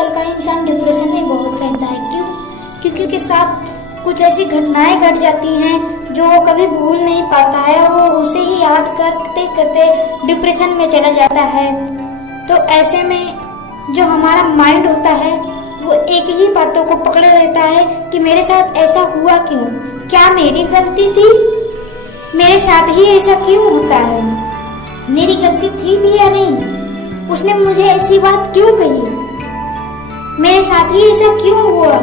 आजकल का इंसान डिप्रेशन में बहुत रहता है। क्यों? क्योंकि उसके साथ कुछ ऐसी घटनाएं घट जाती हैं जो वो कभी भूल नहीं पाता है और वो उसे ही याद करते करते डिप्रेशन में चला जाता है। तो ऐसे में जो हमारा माइंड होता है वो एक ही बातों को पकड़े रहता है कि मेरे साथ ऐसा हुआ क्यों, क्या मेरी गलती थी, मेरे साथ ही ऐसा क्यों होता है, मेरी गलती थी भी या नहीं, उसने मुझे ऐसी बात क्यों कही, मेरे साथ ही ऐसा क्यों हुआ,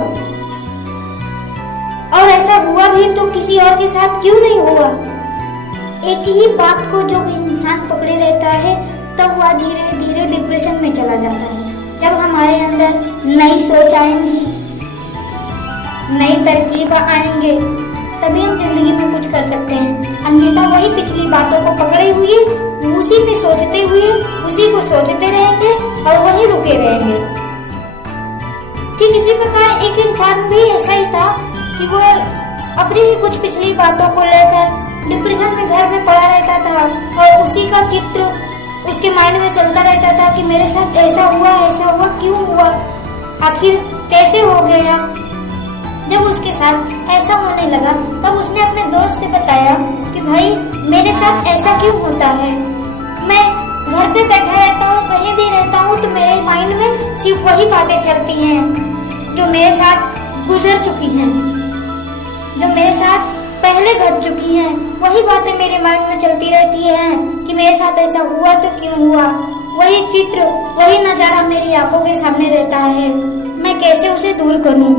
और ऐसा हुआ भी तो किसी और के साथ क्यों नहीं हुआ। एक ही बात को जो इंसान पकड़े रहता है तब वह धीरे धीरे डिप्रेशन में चला जाता है। जब हमारे अंदर नई सोच आएंगी, नई तरकीब आएंगे, तभी हम जिंदगी में कुछ कर सकते हैं। अन्यथा वही पिछली बातों को पकड़े हुए उसी में सोचते हुए उसी को सोचते रहेंगे और वही रुके रहेंगे। ठीक इसी प्रकार एक इंसान भी ऐसा ही था कि वो अपनी ही कुछ पिछली बातों को लेकर डिप्रेशन में घर में पड़ा रहता था और उसी का चित्र उसके माइंड में चलता रहता था कि मेरे साथ ऐसा हुआ, क्यों हुआ, आखिर कैसे हो गया। जब उसके साथ ऐसा होने लगा तब उसने अपने दोस्त से बताया कि भाई मेरे साथ ऐसा क्यों होता है, मैं घर पे बैठा रहता हूँ, कहीं भी रहता हूँ तो मेरे माइंड में सिर्फ वही बातें चलती हैं जो मेरे साथ गुजर चुकी हैं, जो मेरे साथ पहले घट चुकी हैं, वही बातें मेरे माइंड में चलती रहती हैं कि मेरे साथ ऐसा हुआ तो क्यों हुआ। वही चित्र, वही नजारा मेरी आंखों के सामने रहता है, मैं कैसे उसे दूर करूं।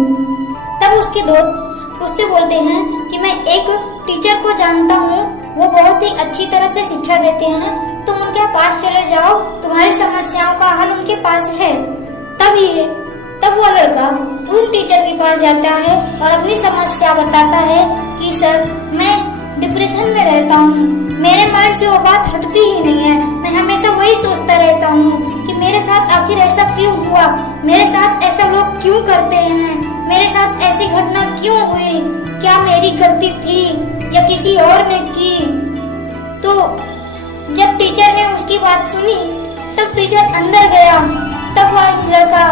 तब उसके दोस्त उससे बोलते हैं कि मैं एक टीचर को जानता हूँ, वो बहुत ही अच्छी तरह से शिक्षा देते हैं, तुम उनके पास चले जाओ, तुम्हारी समस्याओं का हल उनके पास है। तब वो लड़का उन टीचर के पास जाता है और अपनी समस्या बताता है कि सर मैं डिप्रेशन में रहता हूँ, मेरे माइंड से वो बात हटती ही नहीं है, मैं हमेशा वही सोचता रहता हूँ कि मेरे साथ आखिर ऐसा क्यों हुआ, मेरे साथ ऐसा लोग क्यों करते हैं, मेरे साथ ऐसी घटना क्यों हुई, क्या मेरी गलती थी या किसी और ने की। तो जब टीचर ने उसकी बात सुनी तब टीचर अंदर गया। तब वह लड़का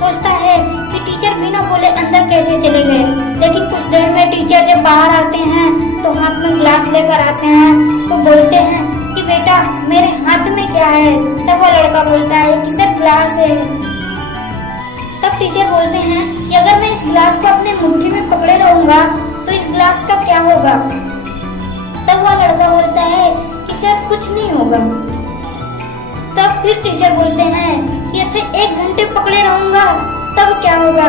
सोचता है कि टीचर बिना बोले अंदर कैसे चले गए, लेकिन कुछ देर में टीचर जब बाहर आते हैं तो हाथ में ग्लास लेकर आते हैं तो बोलते हैं कि बेटा मेरे हाथ में क्या है। तब वो लड़का बोलता है कि सर ग्लास है। तब टीचर बोलते हैं कि अगर मैं इस ग्लास को अपने मुट्ठी में पकड़े रहूंगा तो इस ग्लास का क्या होगा। तब वह लड़का बोलता है कि सर कुछ नहीं होगा। तब फिर टीचर बोलते हैं कि अच्छा 1 घंटे पकड़े रहूंगा तब क्या होगा।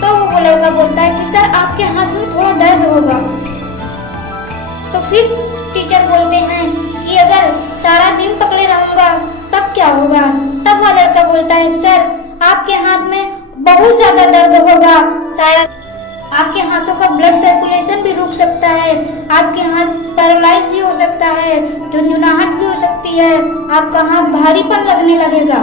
तो वो लड़का बोलता है कि सर आपके हाथ में थोड़ा दर्द होगा। तो फिर टीचर बोलते हैं कि अगर सारा दिन पकड़े रहूंगा तब क्या होगा। तब वो लड़का बोलता है सर आपके हाथ में बहुत ज्यादा दर्द होगा, शायद आपके हाथों का ब्लड सर्कुलेशन भी रुक सकता है, आपके हाथ पैरालाइज भी हो सकता है, झुनझुनाहट भी हो सकती है, आपका हाथ भारीपन लगने लगेगा।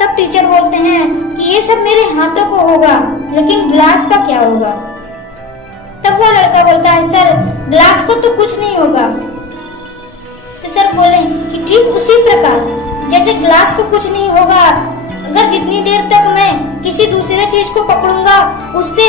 तब टीचर बोलते हैं कि ये सब मेरे हाथों को होगा, लेकिन ग्लास का क्या होगा। तब वो लड़का बोलता है सर ग्लास को तो कुछ नहीं होगा। तो सर बोले कि ठीक उसी प्रकार जैसे ग्लास को कुछ नहीं होगा, अगर जितनी देर तक मैं किसी दूसरे चीज को पकड़ूंगा उससे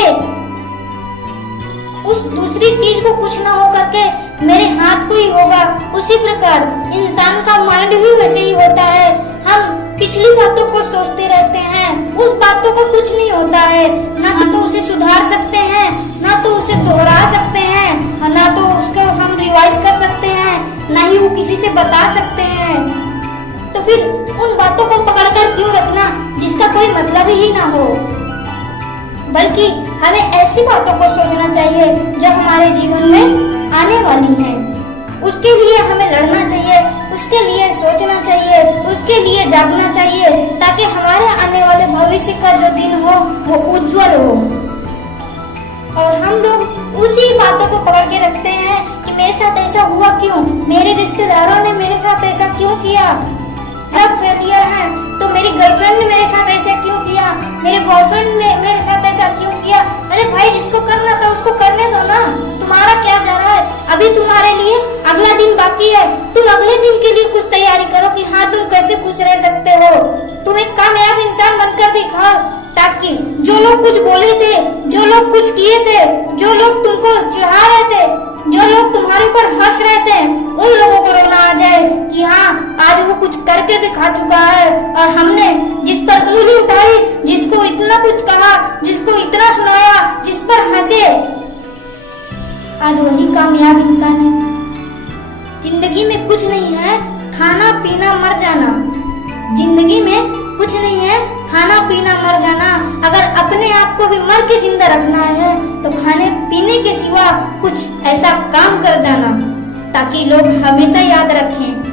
उस दूसरी चीज को कुछ ना हो करके मेरे हाथ को ही होगा, उसी प्रकार इंसान का माइंड भी वैसे ही होता है। हम पिछली बातों को सोचते रहते हैं, उस बातों का कुछ नहीं होता है, ना तो उसे सुधार सकते हैं, ना तो उसे दोहरा सकते हैं, ना तो उसको हम रिवाइज कर सकते हैं, ना ही वो किसी से बता सकते हैं। तो फिर उन बातों को पकड़कर क्यों रखना जिसका कोई मतलब ही ना हो। बल्कि हमें ऐसी बातों को सोचना चाहिए जो हमारे जीवन में आने वाली हैं। उसके लिए हमें लड़ना चाहिए, उसके लिए सोचना चाहिए, उसके लिए जागना चाहिए, ताकि हमारे आने वाले भविष्य का जो दिन हो वो उज्जवल हो। और हम लोग उसी बातों को पकड़ के रखते हैं कि मेरे साथ ऐसा हुआ क्यों, मेरे रिश्तेदारों ने मेरे साथ ऐसा क्यों किया, जब फेलियर है तो मेरी गर्लफ्रेंड ने मेरे साथ ऐसा क्यों किया, मेरे बॉयफ्रेंड ने मेरे साथ ऐसा क्यों किया। अरे भाई जिसको करना था उसको करने दो ना, तुम्हारा क्या जा रहा है। अभी तुम्हारे लिए अगला दिन बाकी है, तुम अगले दिन के लिए कुछ तैयारी करो कि हाँ तुम कैसे खुश रह सकते हो। तुम एक कामयाब इंसान बनकर दिखाओ, ताकि जो लोग कुछ बोले थे, जो लोग कुछ किए थे, जो लोग तुमको चिढ़ा रहे थे, जो लोग तुम्हारे ऊपर हंस रहे थे, उन लोगों को रोना आ जाए कि हाँ, आज वो कुछ करके दिखा चुका है और हमने जिस पर उंगली उठाई, जिसको इतना कुछ कहा, जिसको इतना सुनाया, जिस पर हंसे, आज वही कामयाब इंसान है। जिंदगी में कुछ नहीं है खाना पीना मर जाना। जिंदगी में कुछ नहीं है खाना पीना मर जाना। अगर अपने आप को भी मर के जिंदा रखना है तो खाने पीने के सिवा कुछ ऐसा काम कर जाना, ताकि लोग हमेशा याद रखें